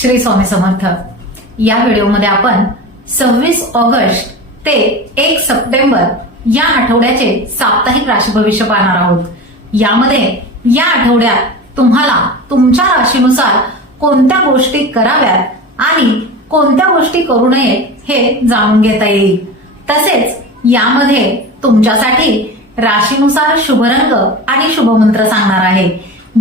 श्री स्वामी समर्थ. या व्हिडिओमध्ये आपण सव्वीस ऑगस्ट ते एक सप्टेंबर या आठवड्याचे साप्ताहिक राशी भविष्य पाहणार आहोत. यामध्ये या आठवड्यात तुम्हाला तुमच्या राशीनुसार कोणत्या गोष्टी कराव्यात आणि कोणत्या गोष्टी करू नयेत हे जाणून घेता येईल. तसेच यामध्ये तुमच्यासाठी राशीनुसार शुभ रंग आणि शुभमंत्र सांगणार आहे.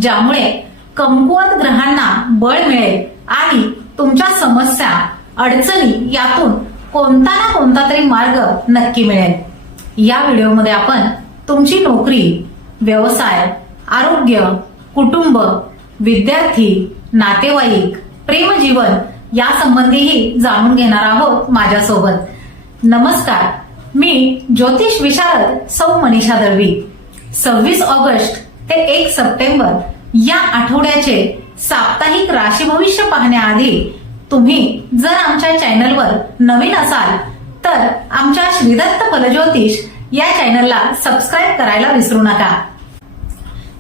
ज्यामुळे कमकुवत ग्रहांना बळ मिळेल आणि तुमच्या समस्या अडचणी यातून कोणता ना कोणता तरी मार्ग नक्की मिळेल. या व्हिडिओमध्ये आपण तुमची नोकरी व्यवसाय आरोग्य कुटुंब विद्यार्थी नातेवाईक प्रेमजीवन यासंबंधीही जाणून घेणार आहोत माझ्यासोबत. नमस्कार मी ज्योतिष विशारद सौ मनीषा दळवी. सव्वीस ऑगस्ट ते एक सप्टेंबर या आठवड्याचे साप्ताहिक राशी भविष्य पाहण्याआधी तुम्ही जर आमच्या चॅनलवर नवीन असाल तर आमच्या श्रीदत्त फलज्योतिष या चॅनलला सबस्क्राईब करायला विसरू नका.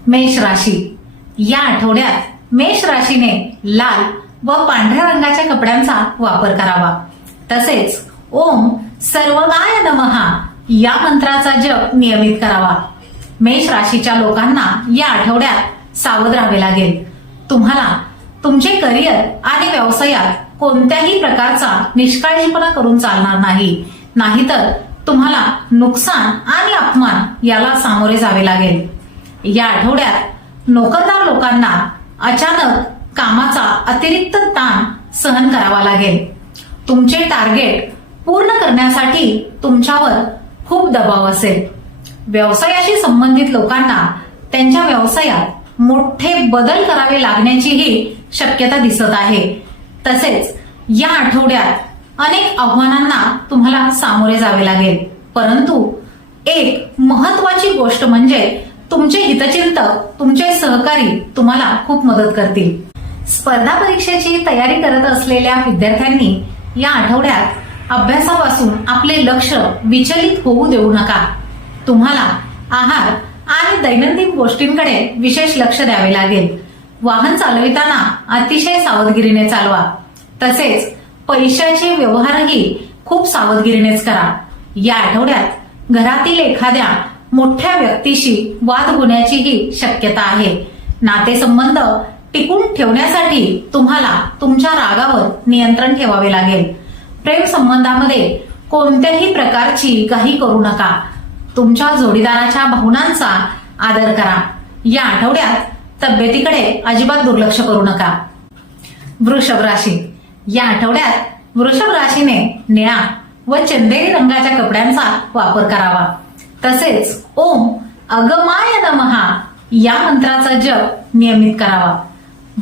मेष राशी. या आठवड्यात मेष राशीने लाल व पांढऱ्या रंगाच्या कपड्यांचा वापर करावा. तसेच ओम सर्वगाय नमहा या मंत्राचा जप नियमित करावा. मेष राशीच्या लोकांना या आठवड्यात सावध राहावे लागेल. तुम्हाला तुमचे करिअर आणि व्यवसायात कोणत्याही प्रकारचा निष्काळजीपणा करून चालणार नाही. नाहीतर तुम्हाला नुकसान आणि अपमान याला सामोरे जावे लागेल. या आठवड्यात नोकरदार लोकांना अचानक कामाचा अतिरिक्त ताण सहन करावा लागेल. तुमचे टार्गेट पूर्ण करण्यासाठी तुमच्यावर खूप दबाव असेल. व्यवसायाशी संबंधित लोकांना त्यांच्या व्यवसायात मोठे बदल करावे लागण्याचीही शक्यता दिसत आहे. तसेच या आठवड्यात अनेक आव्हानांना तुम्हाला सामोरे जावे लागेल. परंतु एक महत्वाची गोष्ट म्हणजे तुमचे हितचिंतक तुमचे सहकारी तुम्हाला खूप मदत करतील. स्पर्धा परीक्षेची तयारी करत असलेल्या विद्यार्थ्यांनी या आठवड्यात अभ्यासापासून आपले लक्ष विचलित होऊ देऊ नका. तुम्हाला आहार आणि दैनंदिन गोष्टींकडे विशेष लक्ष द्यावे लागेल. वाहन चालविताना अतिशय सावधगिरीने चालवा. तसेच पैशाचे व्यवहारही खूप सावधगिरीनेच करा. या आठवड्यात घरातील एखाद्या मोठ्या व्यक्तीशी वाद होण्याचीही शक्यता आहे. नातेसंबंध टिकून ठेवण्यासाठी तुम्हाला तुमच्या रागावर नियंत्रण ठेवावे लागेल. प्रेम संबंधामध्ये कोणत्याही प्रकारची काही करू नका. तुमच्या जोडीदाराच्या भावनांचा आदर करा. या आठवड्यात तब्येतीकडे अजिबात दुर्लक्ष करू नका. वृषभ राशी. या आठवड्यात वृषभ राशीने निळा व चंदेरी रंगाच्या कपड्यांचा वापर करावा. तसेच ओम अगमाय नमहा या मंत्राचा जप नियमित करावा.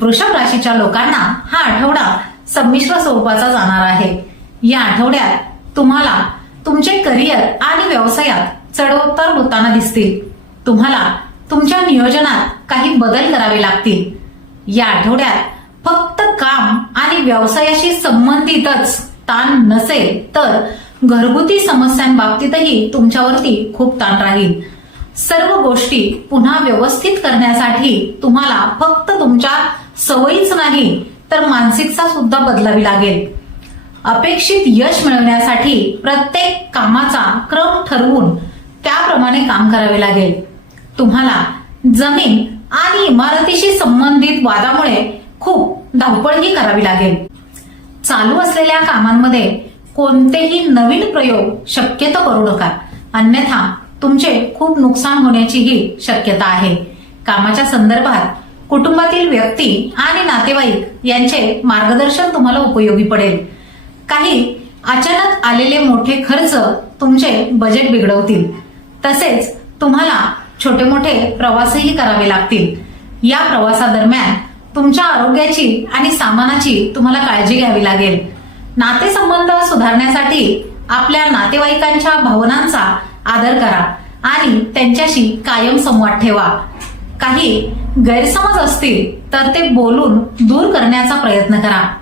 वृषभ राशीच्या लोकांना हा आठवडा संमिश्र स्वरूपाचा जाणार आहे. या आठवड्यात तुम्हाला तुमचे करिअर आणि व्यवसायात चढउतार होताना दिसतील. तुम्हाला तुमच्या नियोजनात काही बदल करावे लागतील. या आठवड्यात फक्त काम आणि व्यवसायाशी संबंधितच ताण नसेल तर घरगुती समस्यांबाबतीतही तुमच्यावरती खूप ताण राहील. सर्व गोष्टी पुन्हा व्यवस्थित करण्यासाठी तुम्हाला फक्त तुमच्या सवयीच नाही तर मानसिकता सुद्धा बदलावी लागेल. अपेक्षित यश मिळवण्यासाठी प्रत्येक कामाचा क्रम ठरवून त्याप्रमाणे काम करावे लागेल. तुम्हाला जमीन आणि इमारतीशी संबंधित वादामुळे खूप धावपळही करावी लागेल. चालू असलेल्या कामांमध्ये कोणतेही नवीन प्रयोग शक्यतो करू नका. अन्यथा तुमचे खूप नुकसान होण्याचीही शक्यता आहे. कामाच्या संदर्भात कुटुंबातील व्यक्ती आणि नातेवाईक यांचे मार्गदर्शन तुम्हाला उपयोगी पडेल. काही अचानक आलेले मोठे खर्च तुमचे बजेट बिघडवतील. तसेच तुम्हाला छोटे मोठे प्रवासही करावे लागतील. या प्रवासादरम्यान तुमच्या आरोग्याची आणि सामानाची तुम्हाला काळजी घ्यावी लागेल. नातेसंबंध सुधारण्यासाठी आपल्या नातेवाईकांच्या भावनांचा आदर करा आणि त्यांच्याशी कायम संवाद ठेवा. काही गैरसमज असतील तर ते बोलून दूर करण्याचा प्रयत्न करा.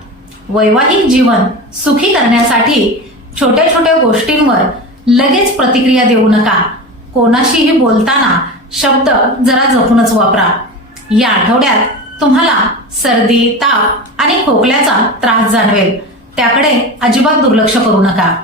वैवाहिक जीवन सुखी करण्यासाठी छोट्या छोट्या गोष्टींवर लगेच प्रतिक्रिया देऊ नका. कोणाशीही बोलताना शब्द जरा जपूनच वापरा. या आठवड्यात तुम्हाला सर्दी ताप आणि खोकल्याचा त्रास जाणवेल. त्याकडे अजिबात दुर्लक्ष करू नका.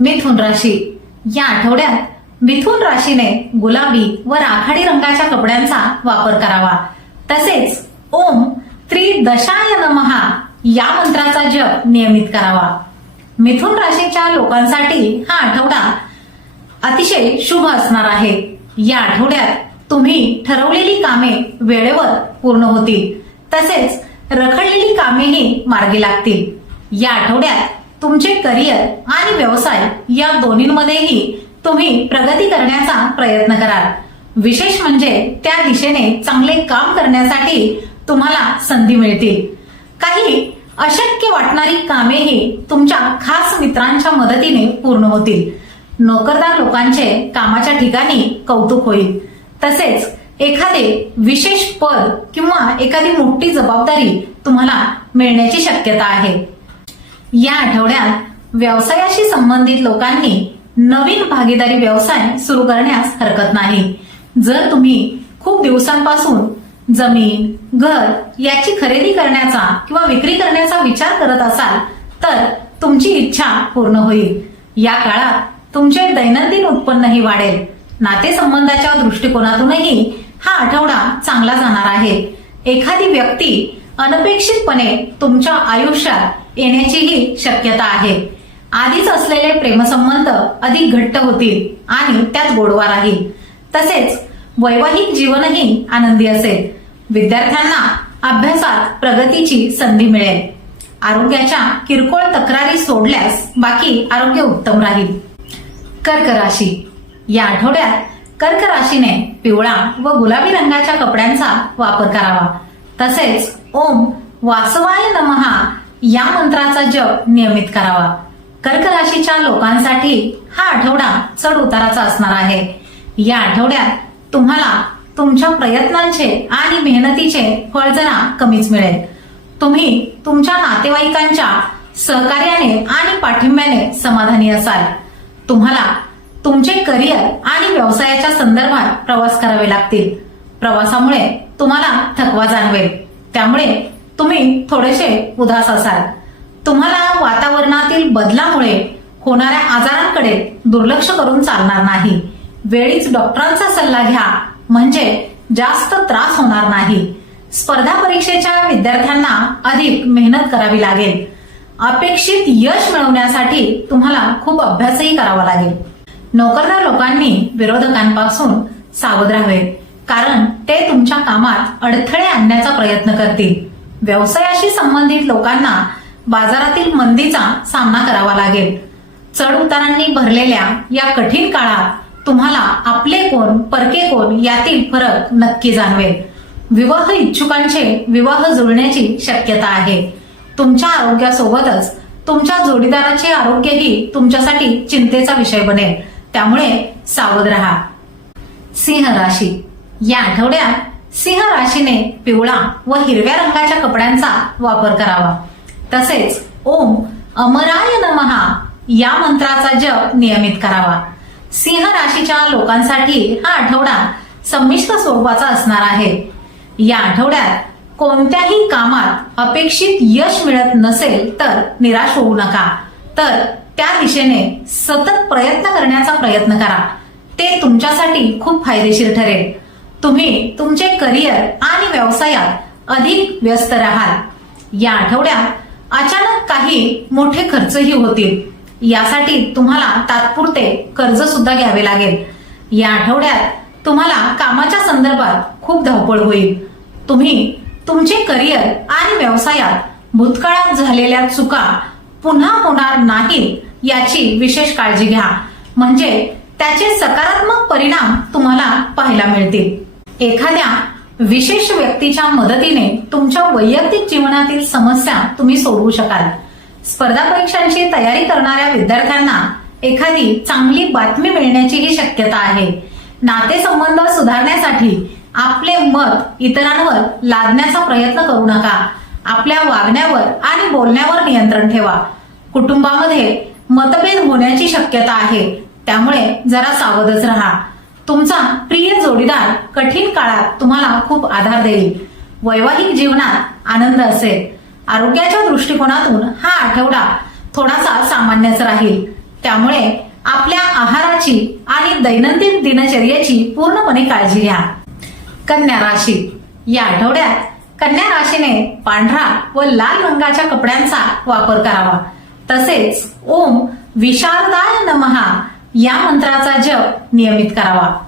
मिथुन राशी. या आठवड्यात मिथुन राशीने गुलाबी व राखाडी रंगाच्या कपड्यांचा वापर करावा. तसेच ओम त्रिदशाय नमहा या मंत्राचा जप नियमित करावा. मिथुन राशीच्या लोकांसाठी हा आठवडा अतिशय शुभ असणार आहे. या आठवड्यात तुम्ही ठरवलेली कामे वेळेवर पूर्ण होतील. तसेच रखडलेली कामेही मार्गी लागतील. या आठवड्यात तुमचे करिअर आणि व्यवसाय या दोन्हीमध्येही तुम्ही प्रगती करण्याचा प्रयत्न कराल. विशेष म्हणजे त्या दिशेने चांगले काम करण्यासाठी तुम्हाला संधी मिळतील. काही अशक्य वाटणारी कामेही तुमच्या खास मित्रांच्या मदतीने पूर्ण होतील. नोकरदार लोकांचे कामाच्या ठिकाणी कौतुक होईल. तसेच एखादे विशेष पद किंवा एखादी मोठी जबाबदारी तुम्हाला मिळण्याची शक्यता आहे. या आठवड्यात व्यवसायाशी संबंधित लोकांनी नवीन भागीदारी व्यवसाय सुरू करण्यास हरकत नाही. जर तुम्ही खूप दिवसांपासून जमीन घर याची खरेदी करण्याचा किंवा विक्री करण्याचा विचार करत असाल तर तुमची इच्छा पूर्ण होईल. या काळात तुमचे दैनंदिन उत्पन्नही वाढेल. नातेसंबंधाच्या दृष्टिकोनातूनही हा आठवडा चांगला जाणार आहे. एखादी व्यक्ती अनपेक्षितपणे तुमच्या आयुष्यात येण्याचीही शक्यता आहे. आधीच असलेले प्रेमसंबंध अधिक घट्ट होतील आणि त्यात गोडवा राहील. तसेच वैवाहिक जीवनही आनंदी असेल. विद्यार्थ्यांना अभ्यासात प्रगतीची संधी मिळेल. आरोग्याच्या किरकोळ तक्रारी सोडल्यास बाकी आरोग्य उत्तम राहील. कर्क राशी. या आठवड्यात कर्क राशीने पिवळा व गुलाबी रंगाच्या कपड्यांचा वापर करावा. तसेच ओम वासवाय नमहा या मंत्राचा जप नियमित करावा. कर्क राशीच्या लोकांसाठी हा आठवडा चढ उताराचा असणार आहे. या आठवड्यात तुम्हाला तुमच्या प्रयत्नांचे आणि मेहनतीचे फळ जरा कमीच मिळेल. तुम्ही तुमच्या नातेवाईकांच्या सहकार्याने आणि पाठिंब्याने समाधानी असाल. तुम्हाला तुमचे करिअर आणि व्यवसायाच्या संदर्भात प्रवास करावे लागतील. प्रवासामुळे तुम्हाला थकवा जाणवेल. त्यामुळे तुम्ही थोडेसे उदास असाल. तुम्हाला वातावरणातील बदलामुळे होणाऱ्या आजारांकडे दुर्लक्ष करून चालणार नाही. वेळीच डॉक्टरांचा सल्ला घ्या. म्हणजे जास्त त्रास होणार नाही. स्पर्धा परीक्षेच्या विद्यार्थ्यांना अधिक मेहनत करावी लागेल. अपेक्षित यश मिळवण्यासाठी तुम्हाला खूप अभ्यासही करावा लागेल. नोकरदार लोकांनी विरोधकांपासून सावध राहावे कारण ते तुमच्या कामात अडथळे आणण्याचा प्रयत्न करतील. व्यवसायाशी संबंधित लोकांना बाजारातील मंदीचा सामना करावा लागेल. चढ उतारांनी भरलेल्या या कठीण काळात तुम्हाला आपले कोण परके कोण यातील फरक नक्की जाणवेल. विवाह इच्छुकांचे विवाह जुळण्याची शक्यता आहे. तुमच्या आरोग्यासोबतच तुमच्या जोडीदाराचे आरोग्यही तुमच्यासाठी चिंतेचा विषय बनेल. त्यामुळे सावध राहा. सिंह राशी. या आठवड्यात सिंह राशीने पिवळा व हिरव्या रंगाच्या कपड्यांचा वापर करावा. तसेच ओम अमराय नमहा या मंत्राचा जप नियमित करावा. सिंह राशीच्या लोकांसाठी हा आठवडा संमिश्र स्वरूपाचा असणार आहे. या आठवड्यात कोणत्याही कामात अपेक्षित यश मिळत नसेल तर निराश होऊ नका. तर त्या दिशेने सतत प्रयत्न करण्याचा प्रयत्न करा. ते तुमच्यासाठी खूप फायदेशीर ठरेल. तुम्ही तुमचे करिअर आणि व्यवसायात अधिक व्यस्त राहाल. या आठवड्यात अचानक काही मोठे खर्चही होतील. यासाठी तुम्हाला तात्पुरते कर्ज सुद्धा घ्यावे लागेल. या आठवड्यात तुम्हाला कामाच्या संदर्भात खूप धावपळ होईल. तुम्ही तुमचे करिअर आणि व्यवसायात भूतकाळात झालेल्या चुका पुन्हा होणार नाही याची विशेष काळजी घ्या. म्हणजे त्याचे सकारात्मक परिणाम तुम्हाला पाहायला मिळतील. एखाद्या विशेष व्यक्तीच्या मदतीने तुमच्या वैयक्तिक जीवनातील समस्या तुम्ही सोडवू शकाल. स्पर्धा परीक्षांची तयारी करणाऱ्या विद्यार्थ्यांना एखादी चांगली बातमी मिळण्याचीही शक्यता आहे. नातेसंबंध सुधारण्यासाठी आपले मत इतरांवर लादण्याचा प्रयत्न करू नका. आपल्या वागण्यावर आणि बोलण्यावर नियंत्रण ठेवा. कुटुंबामध्ये मतभेद होण्याची शक्यता आहे. त्यामुळे जरा सावधच राहा. तुमचा प्रिय जोडीदार कठीण काळात तुम्हाला खूप आधार देईल. वैवाहिक जीवनात आनंद असेल. आरोग्याच्या दृष्टिकोनातून हा आठवडा थोडासा सामान्यच राहील. त्यामुळे आपल्या आहाराची आणि दैनंदिन दिनचर्येची पूर्णपणे काळजी घ्या. कन्या राशी. या आठवड्यात कन्या राशीने पांढरा व लाल रंगाच्या कपड्यांचा वापर करावा. तसेच ओम विशारदाय नमहा या मंत्राचा जप नियमित करावा.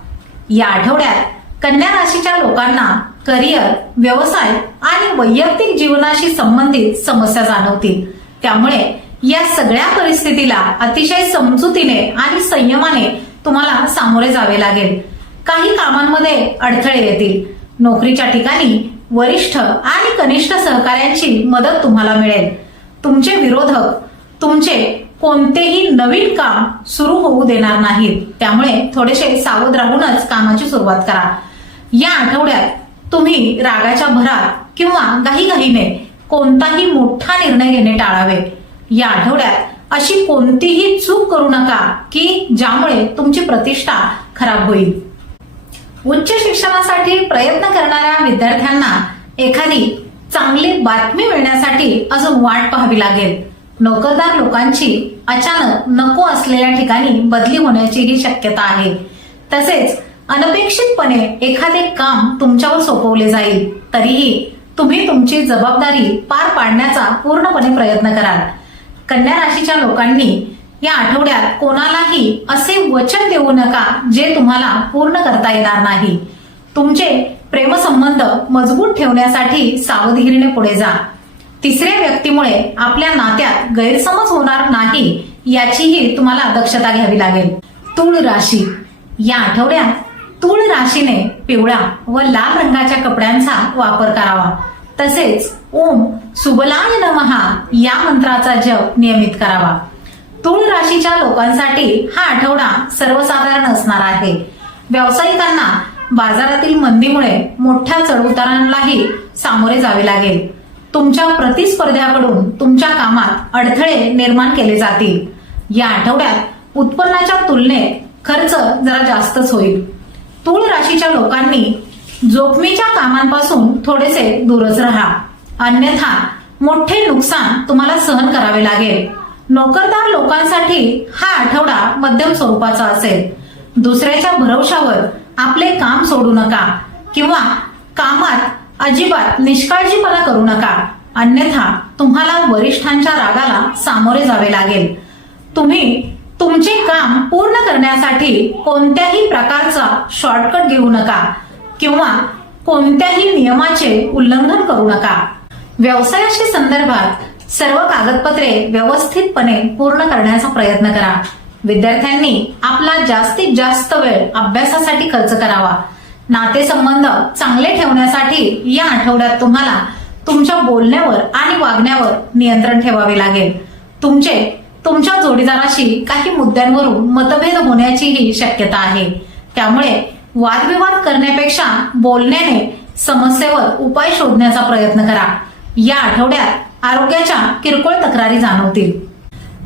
या आठवड्यात कन्या राशीच्या लोकांना करिअर व्यवसाय आणि वैयक्तिक जीवनाशी संबंधित समस्या जाणवतील. त्यामुळे या सगळ्या परिस्थितीला अतिशय समजुतीने आणि संयमाने तुम्हाला सामोरे जावे लागेल. काही कामांमध्ये अडथळे येतील. नोकरीच्या ठिकाणी वरिष्ठ आणि कनिष्ठ सहकाऱ्यांची मदत तुम्हाला मिळेल. तुमचे विरोधक तुमचे कोणतेही नवीन काम सुरू होऊ देणार नाहीत. त्यामुळे थोडेसे सावध राहूनच कामाची सुरुवात करा. या आठवड्यात तुम्ही रागाच्या भरात किंवा घाईघाईने कोणताही मोठा निर्णय घेणे टाळावे. या आठवड्यात अशी कोणतीही चूक करू नका की ज्यामुळे तुमची प्रतिष्ठा खराब होईल. उच्च शिक्षणासाठी प्रयत्न करणाऱ्या विद्यार्थ्यांना एखादी चांगली बातमी मिळण्यासाठी अजून वाट पाहावी लागेल. नोकरदार लोकांची अचानक नको असलेल्या ठिकाणी बदली होण्याची ही शक्यता आहे. तसेच अनपेक्षितपणे एखादे काम तुमच्यावर सोपवले जाईल. तरीही तुम्ही तुमची जबाबदारी पार पाडण्याचा पूर्णपणे प्रयत्न कराल. कन्या राशीच्या लोकांनी या आठवड्यात कोणालाही असे वचन देऊ नका जे तुम्हाला पूर्ण करता येणार नाही. तुमचे प्रेमसंबंध मजबूत ठेवण्यासाठी सावधगिरीने पुढे जा. तिसऱ्या व्यक्तीमुळे आपल्या नात्यात गैरसमज होणार नाही याचीही तुम्हाला दक्षता घ्यावी लागेल. तूळ राशी. या आठवड्यात तूळ राशीने पिवळा व लाल रंगाच्या कपड्यांचा वापर करावा. तसेच ओम सुबलाय नमहा या मंत्राचा जप नियमित करावा. तूळ राशीच्या लोकांसाठी हा आठवडा सर्वसाधारण असणार आहे. व्यावसायिकांना बाजारातील मंदीमुळे मोठ्या चढउतारांनाही सामोरे जावे लागेल. तुमच्या प्रतिस्पर्ध्याकडून तुमच्या कामात अडथळे निर्माण केले जातील. या आठवड्यात उत्पन्नाच्या तुलनेत खर्च जरा जास्तच होईल. तूळ राशीच्या लोकांनी जोखमीच्या कामांपासून थोडेसे दूरच राहा. अन्यथा मोठे नुकसान तुम्हाला सहन करावे लागेल. नोकरदार लोकांसाठी हा आठवडा मध्यम स्वरूपाचा असेल. दुसऱ्याच्या भरवशावर आपले काम सोडू नका किंवा कामात अजिबात निष्काळजीपणा करू नका. अन्यथा तुम्हाला वरिष्ठांच्या रागाला सामोरे जावे लागेल. तुम्ही तुमचे काम पूर्ण करण्यासाठी कोणत्याही प्रकारचा शॉर्टकट घेऊ नका किंवा कोणत्याही नियमाचे उल्लंघन करू नका. व्यवसायाशी संदर्भात सर्व कागदपत्रे व्यवस्थितपणे पूर्ण करण्याचा प्रयत्न करा. विद्यार्थ्यांनी आपला जास्तीत जास्त वेळ अभ्यासासाठी खर्च करावा. नातेसंबंध चांगले ठेवण्यासाठी या आठवड्यात तुम्हाला तुमच्या बोलण्यावर आणि वागण्यावर नियंत्रण ठेवावे लागेल. तुमचे तुमच्या जोडीदाराशी काही मुद्द्यांवरून मतभेद होण्याचीही शक्यता आहे. त्यामुळे वादविवाद करण्यापेक्षा बोलण्याने समस्येवर उपाय शोधण्याचा प्रयत्न करा. या आठवड्यात आरोग्याच्या किरकोळ तक्रारी जाणवतील.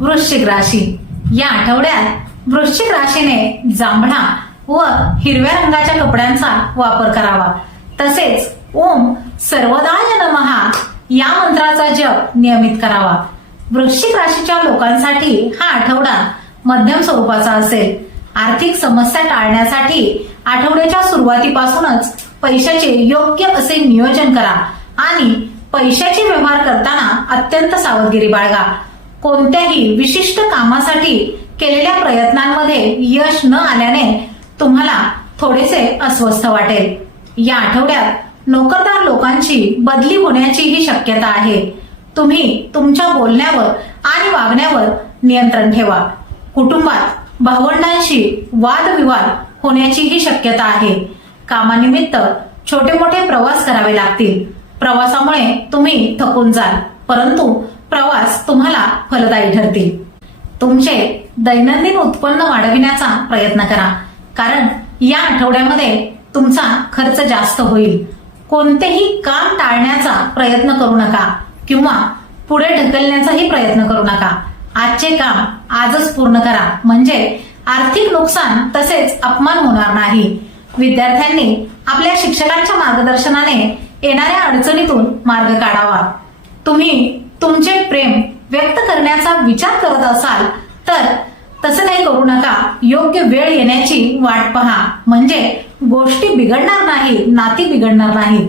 वृश्चिक राशी. या आठवड्यात वृश्चिक राशीने जांभळा व हिरव्या रंगाच्या कपड्यांचा वापर करावा. तसेच ओम सर्वदाय नमहा या मंत्राचा जप नियमित करावा. वृश्चिक राशीच्या लोकांसाठी हा आठवडा मध्यम स्वरूपाचा असेल. आर्थिक समस्या टाळण्यासाठी आठवड्याच्या सुरुवातीपासूनच पैशाचे योग्य असे नियोजन करा आणि पैशाचे व्यवहार करताना अत्यंत सावधगिरी बाळगा. कोणत्याही विशिष्ट कामासाठी केलेल्या प्रयत्नांमध्ये यश न आल्याने तुम्हाला थोडेसे अस्वस्थ वाटेल. या आठवड्यात नोकरदार लोकांची बदली होण्याचीही शक्यता आहे. तुम्ही तुमच्या बोलण्यावर आणि वागण्यावर नियंत्रण ठेवा. कुटुंबात भावंडांशी वादविवाद होण्याचीही शक्यता आहे. कामानिमित्त छोटे मोठे प्रवास करावे लागतील. प्रवासामुळे तुम्ही थकून जाल. परंतु प्रवास तुम्हाला फलदायी ठरतील. तुमचे दैनंदिन उत्पन्न वाढविण्याचा प्रयत्न करा. कारण या आठवड्यामध्ये तुमचा खर्च जास्त होईल. कोणतेही काम टाळण्याचा प्रयत्न करू नका किंवा पुढे ढकलण्याचाही प्रयत्न करू नका. आजचे काम आजच पूर्ण करा. म्हणजे आर्थिक नुकसान तसेच अपमान होणार नाही. विद्यार्थ्यांनी आपल्या शिक्षकांच्या मार्गदर्शनाने येणाऱ्या अडचणीतून मार्ग काढावा. तुम्ही तुमचे प्रेम व्यक्त करण्याचा विचार करत असाल तर तसं काही करू नका. योग्य वेळ येण्याची वाट पहा. म्हणजे गोष्टी बिघडणार नाही नाती बिघडणार नाहीत.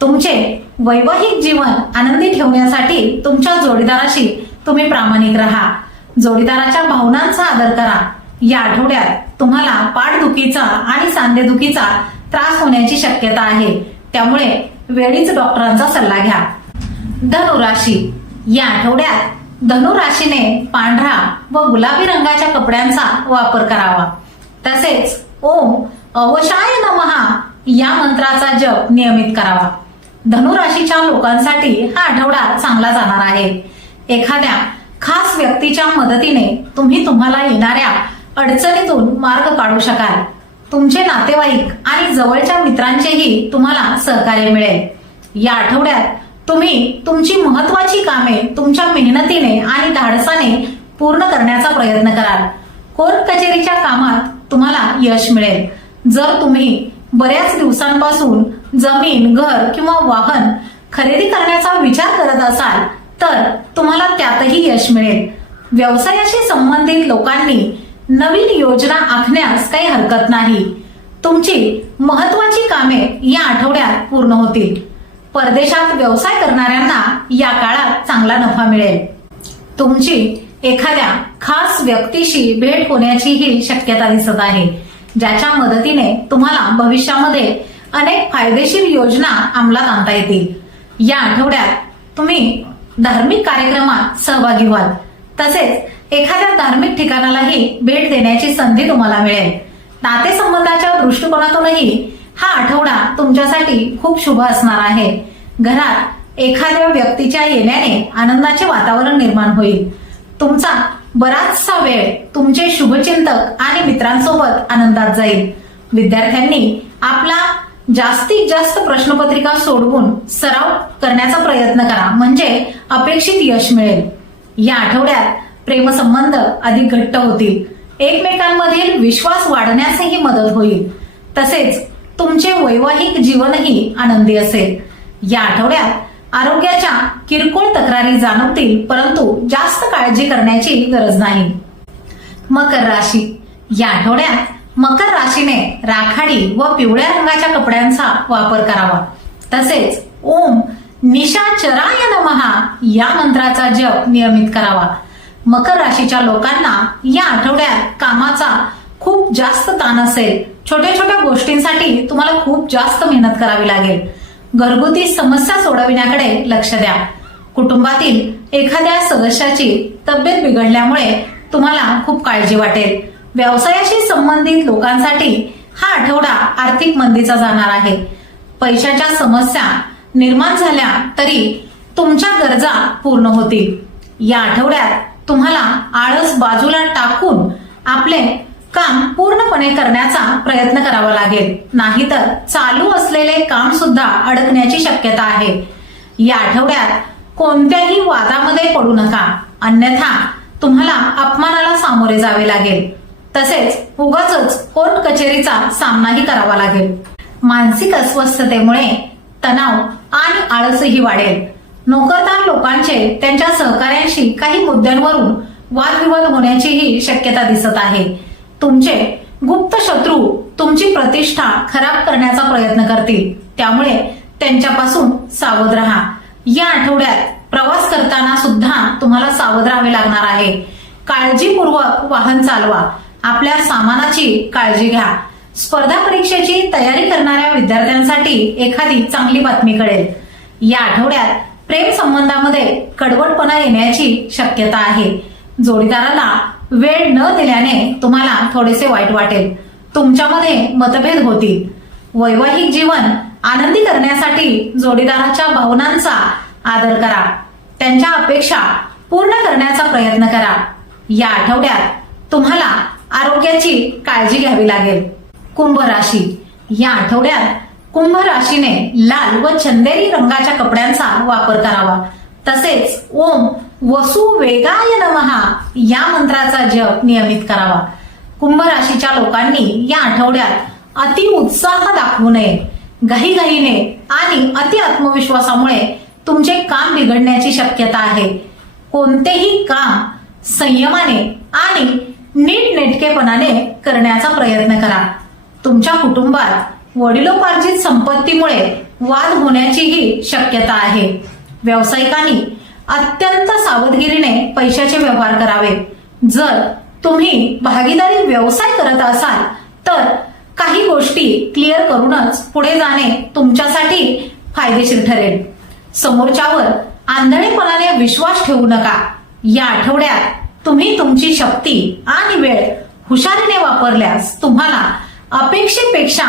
तुमचे वैवाहिक जीवन आनंदी ठेवण्यासाठी तुमच्या जोडीदाराशी तुम्ही प्रामाणिक राहा. जोडीदाराच्या भावनांचा आदर करा. या आठवड्यात तुम्हाला पाठदुखीचा आणि सांधेदुखीचा त्रास होण्याची शक्यता आहे. त्यामुळे वेळीच डॉक्टरांचा सल्ला घ्या. धनुराशी. या आठवड्यात धनुराशीने पांढरा व गुलाबी रंगाच्या कपड्यांचा वापर करावा. तसेच ओम अवशाय नमहा या मंत्राचा जप नियमित करावा. धनुराशीच्या लोकांसाठी हा आठवडा चांगला जाणार आहे. एखाद्या खास व्यक्तीच्या मदतीने तुम्ही तुम्हाला येणाऱ्या अडचणीतून मार्ग काढू शकाल. तुमचे नातेवाईक आणि जवळच्या मित्रांचेही तुम्हाला सहकार्य मिळेल. या आठवड्यात तुम्ही तुमची महत्वाची कामे तुमच्या मेहनतीने आणि धाडसाने पूर्ण करण्याचा प्रयत्न कराल. कोर्ट कचेरीच्या कामात तुम्हाला यश मिळेल. जर तुम्ही बऱ्याच दिवसांपासून जमीन घर किंवा वाहन खरेदी करण्याचा विचार करत असाल तर तुम्हाला त्यातही यश मिळेल. व्यवसायाशी संबंधित लोकांनी नवीन योजना आखण्यास काही हरकत नाही. तुमची महत्वाची कामे या आठवड्यात पूर्ण होतील. परदेशात व्यवसाय करणाऱ्यांना या काळात चांगला नफा मिळेल. तुमची एखाद्या खास व्यक्तीशी भेट होण्याचीही शक्यता दिसत आहे. ज्याच्या मदतीने तुम्हाला भविष्यामध्ये अनेक फायदेशीर योजना अंमलात आणता येतील. या आठवड्यात तुम्ही धार्मिक कार्यक्रमात सहभागी व्हाल. तसेच एखाद्या धार्मिक ठिकाणालाही भेट देण्याची संधी तुम्हाला मिळेल. नातेसंबंधाच्या दृष्टिकोनातूनही हा आठवडा तुमच्यासाठी खूप शुभ असणार आहे. घरात एखाद्या व्यक्तीच्या येण्याने आनंदाचे वातावरण निर्माण होईल. तुमचा बराचसा वेळ तुमचे शुभचिंतक आणि मित्रांसोबत आनंदात जाईल. विद्यार्थ्यांनी आपला जास्तीत जास्त प्रश्नपत्रिका सोडवून सराव करण्याचा प्रयत्न करा. म्हणजे अपेक्षित यश मिळेल. या आठवड्यात प्रेमसंबंध अधिक घट्ट होतील. एकमेकांमधील विश्वास वाढण्यासही मदत होईल. तसेच तुमचे वैवाहिक जीवनही आनंदी असेल. या आठवड्यात आरोग्याच्या किरकोळ तक्रारी जाणवतील परंतु जास्त काळजी करण्याची गरज नाही. मकर राशी. या आठवड्यात मकर राशीने राखाडी व पिवळ्या रंगाच्या कपड्यांचा वापर करावा. तसेच ओम निशाचराय नमहा या मंत्राचा जप नियमित करावा. मकर राशीच्या लोकांना या आठवड्यात कामाचा खूप जास्त ताण असेल. छोट्या छोट्या गोष्टींसाठी तुम्हाला खूप जास्त मेहनत करावी लागेल. घरगुती समस्या सोडविण्याकडे लक्ष द्या. कुटुंबातील एखाद्या सदस्याची तब्येत बिघडल्यामुळे तुम्हाला खूप काळजी वाटेल. व्यवसायाशी संबंधित लोकांसाठी हा आठवडा आर्थिक मंदीचा जाणार आहे. पैशाच्या समस्या निर्माण झाल्या तरी तुमच्या गरजा पूर्ण होतील. या आठवड्यात तुम्हाला आळस बाजूला टाकून आपले काम पूर्णपणे करण्याचा प्रयत्न करावा लागेल. नाहीतर चालू असलेले काम सुद्धा अडकण्याची शक्यता आहे. या आठवड्यात कोणत्याही वादामध्ये पडू नका. अन्यथा तुम्हाला अपमानाला सामोरे जावे लागेल. तसेच उगाच कोर्ट कचेरीचा सामनाही करावा लागेल. मानसिक अस्वस्थतेमुळे तणाव आणि आळसही वाढेल. नोकरदार लोकांचे त्यांच्या सहकाऱ्यांशी काही मुद्द्यांवरून वादविवाद होण्याचीही शक्यता दिसत आहे. तुमचे गुप्त शत्रू तुमची प्रतिष्ठा खराब करण्याचा प्रयत्न करतील. त्यामुळे त्यांच्यापासून सावध राहा. या आठवड्यात प्रवास करताना सुद्धा तुम्हाला सावध राहावे लागणार आहे. काळजीपूर्वक वाहन चालवा. आपल्या सामानाची काळजी घ्या. स्पर्धा परीक्षेची तयारी करणाऱ्या विद्यार्थ्यांसाठी एखादी चांगली बातमी कळेल. या आठवड्यात प्रेम संबंधामध्ये कडवटपणा येण्याची शक्यता आहे. जोडीदाराला वेळ न दिल्याने तुम्हाला थोडेसे वाईट वाटेल. तुमच्यामध्ये मतभेद होतील. वैवाहिक जीवन आनंदी करण्यासाठी जोडीदाराच्या भावनांचा आदर करा. त्यांच्या अपेक्षा पूर्ण करण्याचा प्रयत्न करा. या आठवड्यात तुम्हाला आरोग्याची काळजी घ्यावी लागेल. कुंभ राशी या आठवड्यात कुंभ राशीने लाल व चंदेरी रंगाच्या कपड्यांचा वापर करावा. तसेच ओम वसु वेगाय नमहा या मंत्राचा जप नियमित करावा. कुंभ राशीच्या लोकांनी या आठवड्यात अति उत्साह दाखवू नये. घाईघाईने आणि अति आत्मविश्वासामुळे तुमचे काम बिघडण्याची शक्यता आहे. कोणतेही काम संयमाने आणि नीटनेटकेपणाने करण्याचा प्रयत्न करा. तुमच्या कुटुंबात वडिलोपार्जित संपत्तीमुळे वाद होण्याचीही शक्यता आहे. व्यावसायिकांनी अत्यंत सावधगिरीने पैशाचे व्यवहार करावे. जर तुम्ही भागीदारी व्यवसाय करत असाल तर काही गोष्टी क्लिअर करूनच पुढे जाणे तुमच्यासाठी फायदेशीर ठरेल. समोरच्यावर आंधळेपणाने विश्वास ठेवू नका. या आठवड्यात तुम्ही तुमची शक्ती आणि वेळ हुशारीने वापरल्यास तुम्हाला अपेक्षेपेक्षा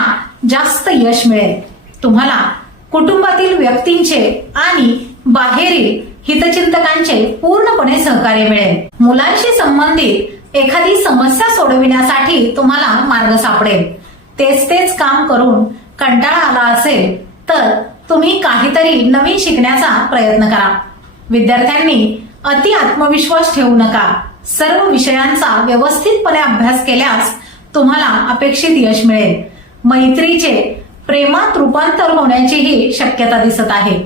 जास्त यश मिळेल. तुम्हाला कुटुंबातील व्यक्तींचे आणि बाहेरील हितचिंतकांचे पूर्णपणे सहकार्य मिळेल. मुलांशी संबंधित एखादी समस्या सोडविण्यासाठी तुम्हाला मार्ग सापडेल. तेच तेच काम करून कंटाळा आला असेल तर तुम्ही काहीतरी नवीन शिकण्याचा प्रयत्न करा. विद्यार्थ्यांनी अति आत्मविश्वास ठेवू नका. सर्व विषयांचा व्यवस्थितपणे अभ्यास केल्यास तुम्हाला अपेक्षित यश मिळेल. मैत्रीचे प्रेमात रूपांतर होण्याचीही शक्यता दिसत आहे.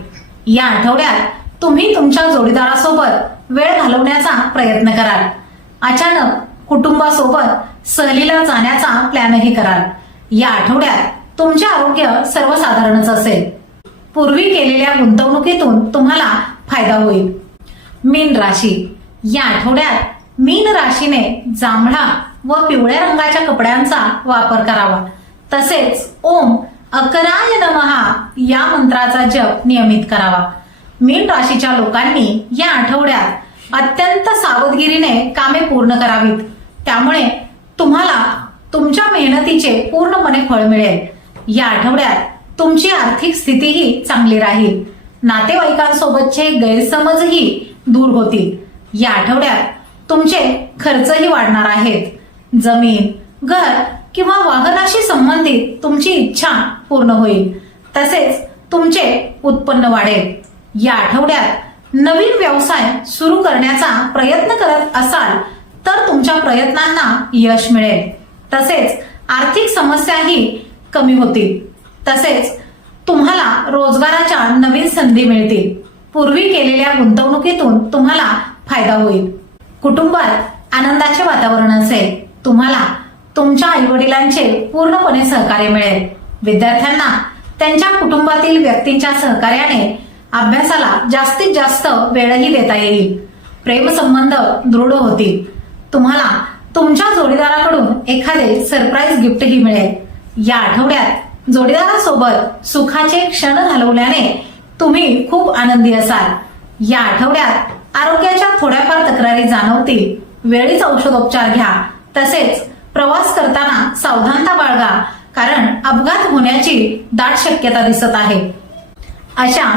या आठवड्यात तुम्ही तुमच्या जोडीदारासोबत वेळ घालवण्याचा प्रयत्न कराल. अचानक कुटुंबासोबत सहलीला जाण्याचा प्लॅनही कराल. या आठवड्यात तुमचे आरोग्य सर्वसाधारणच असेल. पूर्वी केलेल्या गुंतवणुकीतून तुम्हाला फायदा होईल. मीन राशी. या आठवड्यात मीन राशीने जांभळा व पिवळ्या रंगाच्या कपड्यांचा वापर करावा. तसेच ओम अकराय नमहा या मंत्राचा जप नियमित करावा. मीन राशीच्या लोकांनी या आठवड्यात अत्यंत सावधगिरीने कामे पूर्ण करावीत. त्यामुळे तुम्हाला तुमच्या मेहनतीचे पूर्णपणे फळ मिळेल. या आठवड्यात तुमची आर्थिक स्थितीही चांगली राहील. नातेवाईकांसोबतचे गैरसमजही दूर होतील. या आठवड्यात तुमचे खर्चही वाढणार आहेत. जमीन घर किंवा वाहनाशी संबंधित तुमची इच्छा पूर्ण होईल. तसेच तुमचे उत्पन्न वाढेल. या आठवड्यात नवीन व्यवसाय सुरू करण्याचा प्रयत्न करत असाल तर तुमच्या प्रयत्नांना यश मिळेल. तसेच आर्थिक समस्याही कमी होतील. तसेच तुम्हाला रोजगाराच्या नवीन संधी मिळतील. पूर्वी केलेल्या गुंतवणुकीतून तुम्हाला फायदा होईल. कुटुंबात आनंदाचे वातावरण असेल. तुम्हाला तुमच्या आई वडिलांचे पूर्णपणे सहकार्य मिळेल. विद्यार्थ्यांना त्यांच्या कुटुंबातील व्यक्तींच्या सहकार्याने अभ्यासाला जास्तीत जास्त वेळही देता येईल. प्रेमसंबंध दृढ होतील. तुम्हाला तुमच्या जोडीदाराकडून एखादे सरप्राईज गिफ्टही मिळेल. या आठवड्यात जोडीदारासोबत सुखाचे क्षण घालवल्याने तुम्ही खूप आनंदी असाल. या आठवड्यात आरोग्याच्या थोड्याफार तक्रारी जाणवतील. वेळीच औषधोपचार घ्या. तसेच प्रवास करताना सावधानता बाळगा कारण अपघात होण्याची दाट शक्यता दिसत आहे. अशा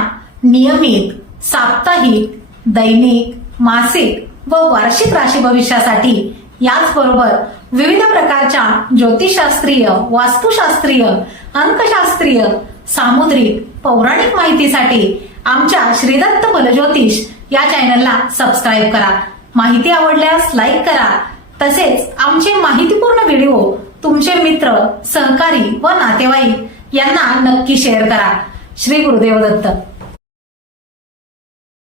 नियमित साप्ताहिक दैनिक मासिक व वार्षिक राशी भविष्यासाठी याचबरोबर विविध प्रकारच्या ज्योतिषशास्त्रीय वास्तुशास्त्रीय अंकशास्त्रीय सामुद्रिक पौराणिक माहितीसाठी आमच्या श्रीदत्त बलज्योतिष या चॅनलला सबस्क्राईब करा. माहिती आवडल्यास लाईक करा तसेच आमचे माहितीपूर्ण व्हिडिओ तुमचे मित्र सहकारी व नातेवाईक यांना नक्की शेअर करा. श्री गुरुदेव दत्त